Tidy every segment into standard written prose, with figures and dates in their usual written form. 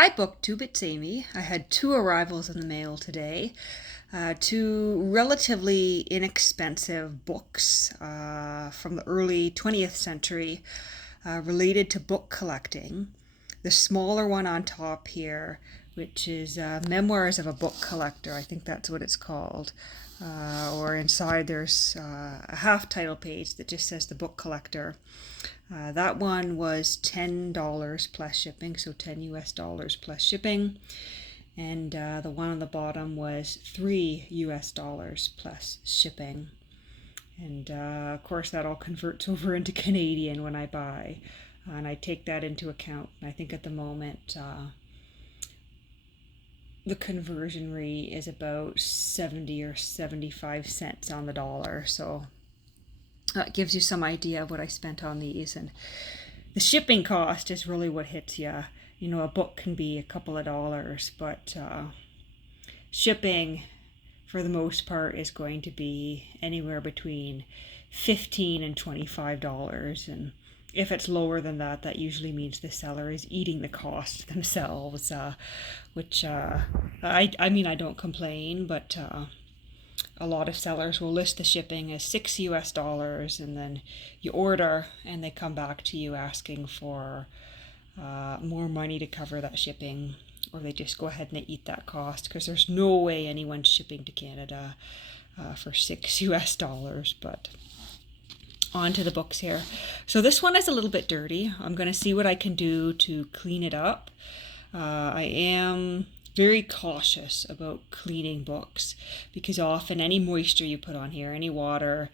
Hi, BookTube, it's Amy. I had two arrivals in the mail today. Two relatively inexpensive books from the early 20th century related to book collecting. The smaller one on top here, which is Memoirs of a Book Collector, I think that's what it's called. Or inside there's a half title page that just says The Book Collector. That one was $10 plus shipping, so 10 US dollars plus shipping. And the one on the bottom was $3 US dollars plus shipping. And of course, that all converts over into Canadian when I buy. And I take that into account. I think at the moment, the conversion rate is about 70 or 75 cents on the dollar. So that gives you some idea of what I spent on these. And the shipping cost is really what hits you. You know, a book can be a couple of dollars, but shipping for the most part is going to be anywhere between $15 and $25. And if it's lower than that, that usually means the seller is eating the cost themselves, which I mean, I don't complain, but a lot of sellers will list the shipping as $6 US dollars, and then you order and they come back to you asking for more money to cover that shipping, or they just go ahead and they eat that cost because there's no way anyone's shipping to Canada for $6 US dollars. But on to the books here. So this one is a little bit dirty. I'm going to see what I can do to clean it up. I am very cautious about cleaning books because often any moisture you put on here, any water,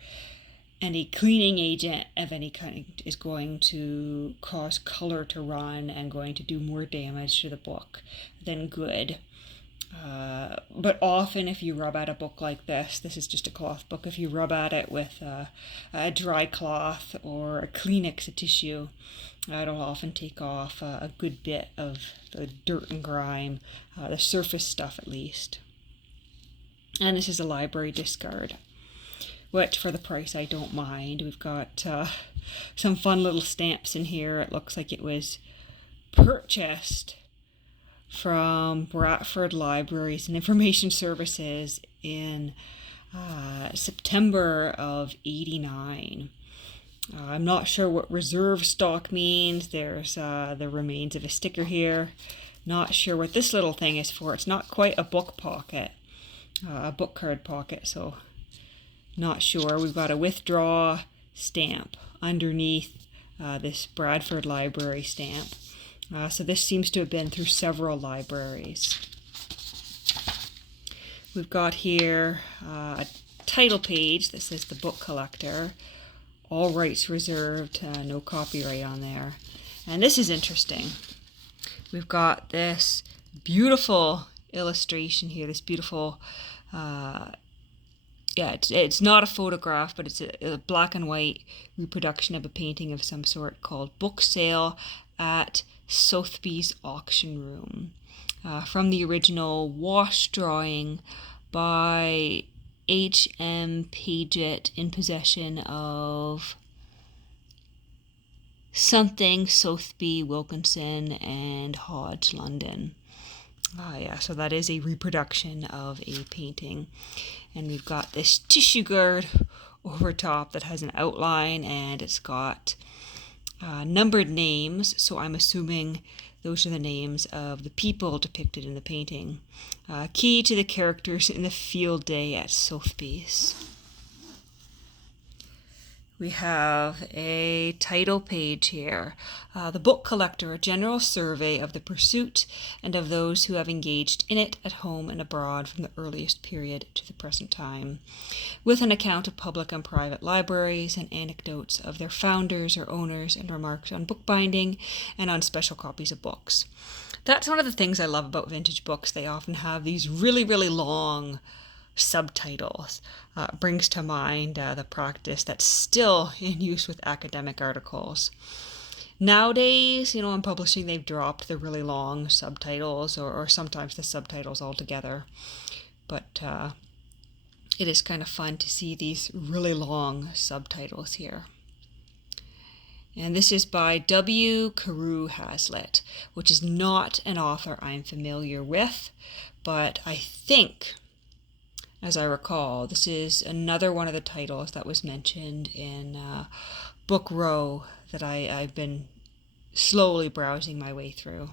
any cleaning agent of any kind is going to cause color to run and going to do more damage to the book than good. But often if you rub at a book like this is just a cloth book, if you rub at it with a dry cloth or a Kleenex, a tissue, it'll often take off a good bit of the dirt and grime, the surface stuff at least. And this is a library discard, which for the price I don't mind. We've got some fun little stamps in here. It looks like it was purchased from Bradford Libraries and Information Services in September of '89. I'm not sure what reserve stock means. There's the remains of a sticker here. Not sure what this little thing is for. It's not quite a book pocket, a book card pocket, so not sure. We've got a withdraw stamp underneath this Bradford Library stamp. So this seems to have been through several libraries. We've got here a title page that says The Book Collector. All rights reserved, no copyright on there. And this is interesting. We've got this beautiful illustration here, this beautiful, it's not a photograph, but it's a black and white reproduction of a painting of some sort called Book Sale at Sotheby's Auction Room, from the original wash drawing by H.M. Paget in possession of something Sotheby, Wilkinson, and Hodge, London. So that is a reproduction of a painting. And we've got this tissue guard over top that has an outline, and it's got numbered names, so I'm assuming those are the names of the people depicted in the painting. Key to the characters in the field day at Sotheby's. We have a title page here. The Book Collector, a general survey of the pursuit and of those who have engaged in it at home and abroad from the earliest period to the present time, with an account of public and private libraries and anecdotes of their founders or owners and remarks on bookbinding and on special copies of books. That's one of the things I love about vintage books. They often have these really, really long subtitles. Brings to mind the practice that's still in use with academic articles. Nowadays, in publishing, they've dropped the really long subtitles or sometimes the subtitles altogether. But it is kind of fun to see these really long subtitles here. And this is by W. Carew Hazlitt, which is not an author I'm familiar with, but I think, as I recall, this is another one of the titles that was mentioned in Book Row that I've been slowly browsing my way through.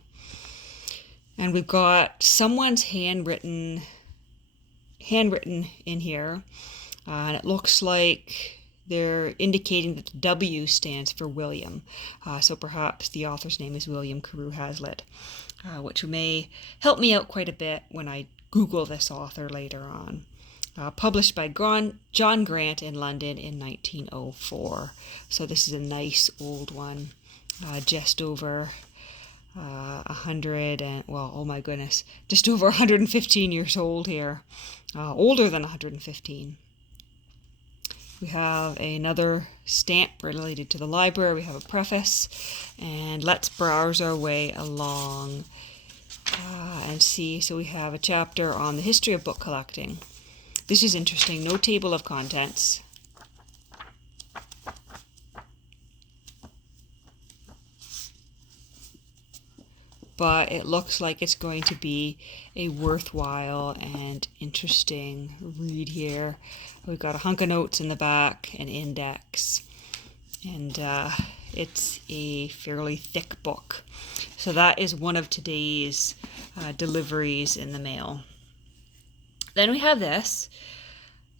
And we've got someone's handwritten in here, and it looks like they're indicating that the W stands for William. So perhaps the author's name is William Carew Hazlitt, which may help me out quite a bit when I Google this author later on. Published by John Grant in London in 1904. So this is a nice old one, just over 100 and, well, oh my goodness, just over 115 years old here, older than 115. We have another stamp related to the library. We have a preface, and let's browse our way along and see. So we have a chapter on the history of book collecting. This is interesting. No table of contents. But it looks like it's going to be a worthwhile and interesting read here. We've got a hunk of notes in the back, an index, and it's a fairly thick book. So that is one of today's deliveries in the mail. Then we have this.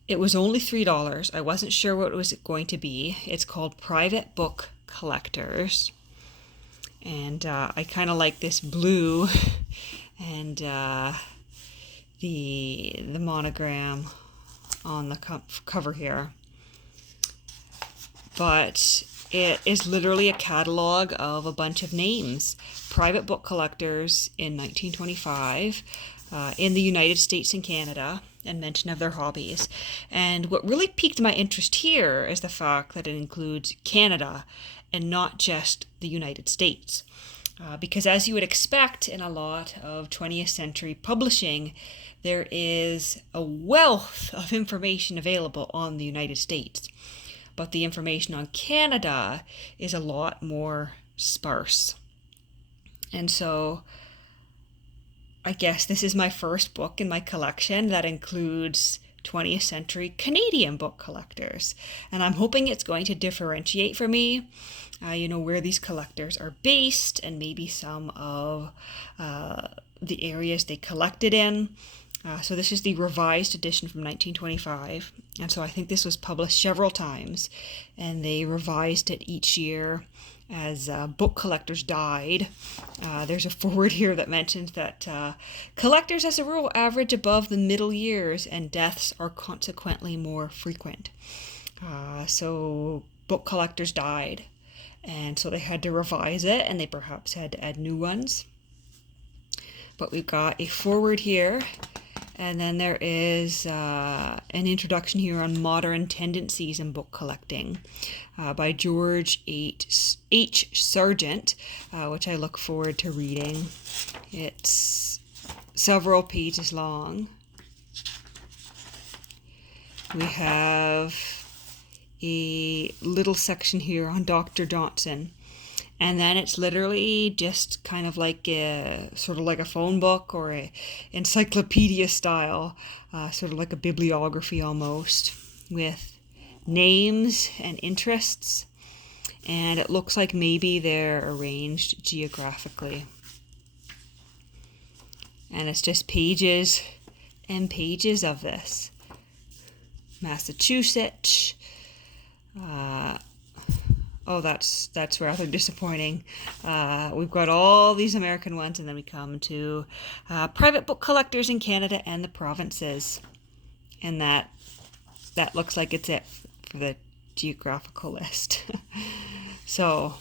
It was only $3. I wasn't sure what it was going to be. It's called Private Book Collectors. And I kind of like this blue and the monogram on the cover here. But it is literally a catalog of a bunch of names. Private book collectors in 1925 in the United States and Canada, and mention of their hobbies. And what really piqued my interest here is the fact that it includes Canada and not just the United States. Because as you would expect in a lot of 20th century publishing, there is a wealth of information available on the United States. But the information on Canada is a lot more sparse. And so I guess this is my first book in my collection that includes 20th century Canadian book collectors. And I'm hoping it's going to differentiate for me, where these collectors are based and maybe some of the areas they collected in. So this is the revised edition from 1925. And so I think this was published several times, and they revised it each year as book collectors died. There's a foreword here that mentions that collectors as a rule average above the middle years, and deaths are consequently more frequent. So book collectors died, and so they had to revise it, and they perhaps had to add new ones. But we've got a foreword here, and then there is an introduction here on modern tendencies in book collecting by George H. Sargent, which I look forward to reading. It's several pages long. We have a little section here on Dr. Johnson. And then it's literally just kind of like a phone book or a encyclopedia style, sort of like a bibliography almost, with names and interests. And it looks like maybe they're arranged geographically. And it's just pages and pages of this. Massachusetts. That's rather disappointing. We've got all these American ones, and then we come to private book collectors in Canada and the provinces. And that looks like it's it for the geographical list. So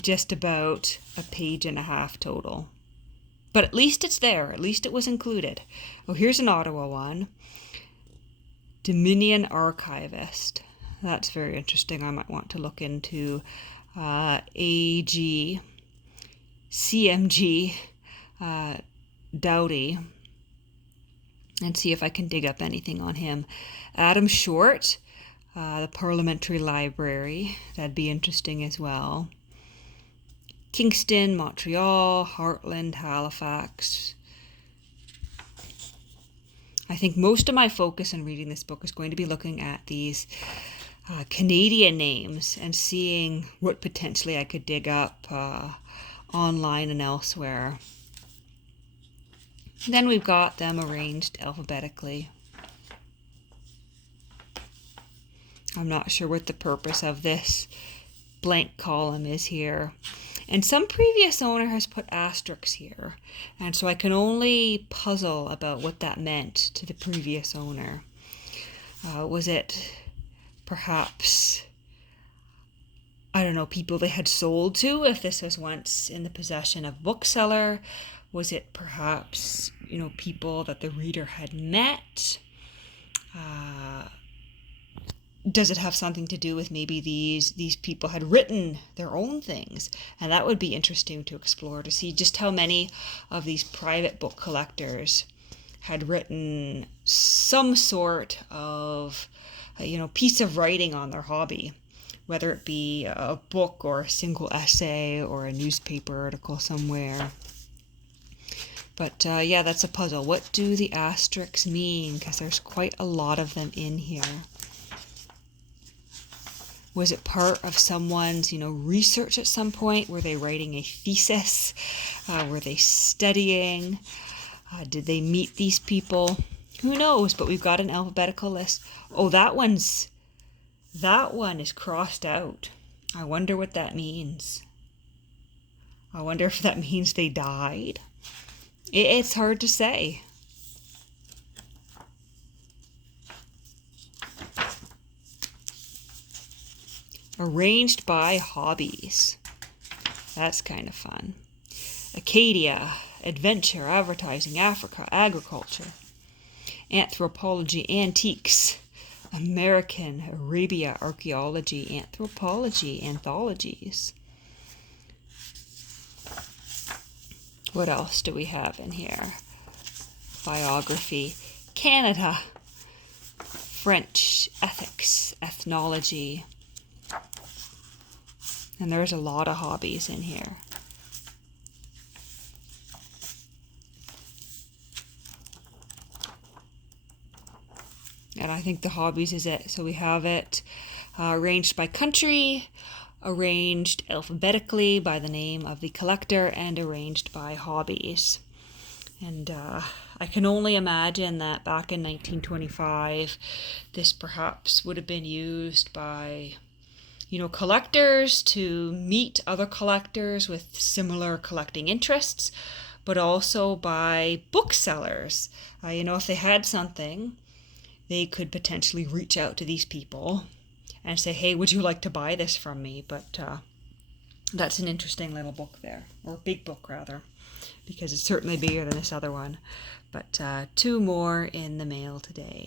just about a page and a half total. But at least it's there. At least it was included. Oh, here's an Ottawa one. Dominion Archivist. That's very interesting. I might want to look into AG, CMG, Doughty, and see if I can dig up anything on him. Adam Short, The Parliamentary Library, that'd be interesting as well. Kingston, Montreal, Heartland, Halifax. I think most of my focus in reading this book is going to be looking at these Canadian names and seeing what potentially I could dig up online and elsewhere. Then we've got them arranged alphabetically. I'm not sure what the purpose of this blank column is here. And some previous owner has put asterisks here. And so I can only puzzle about what that meant to the previous owner. Was it perhaps, I don't know, people they had sold to if this was once in the possession of bookseller? Was it perhaps, people that the reader had met? Does it have something to do with maybe these people had written their own things? And that would be interesting to explore, to see just how many of these private book collectors had written some sort of, piece of writing on their hobby, whether it be a book or a single essay or a newspaper article somewhere. But that's a puzzle. What do the asterisks mean? Because there's quite a lot of them in here. Was it part of someone's, research at some point? Were they writing a thesis? Were they studying? Did they meet these people? Who knows? But we've got an alphabetical list. Oh, that one is crossed out. I wonder what that means. I wonder if that means they died. It's hard to say. Arranged by hobbies. That's kind of fun. Acadia, adventure, advertising, Africa, agriculture. Anthropology, antiques. American, Arabia, archaeology, anthropology, anthologies. What else do we have in here? Biography, Canada, French, ethics, ethnology. And there's a lot of hobbies in here. And I think the hobbies is it. So we have it arranged by country, arranged alphabetically by the name of the collector, and arranged by hobbies. And I can only imagine that back in 1925, this perhaps would have been used by collectors to meet other collectors with similar collecting interests, but also by booksellers. If they had something, they could potentially reach out to these people and say, hey, would you like to buy this from me? But that's an interesting little book there, or big book rather, because it's certainly bigger than this other one. But 2 more in the mail today.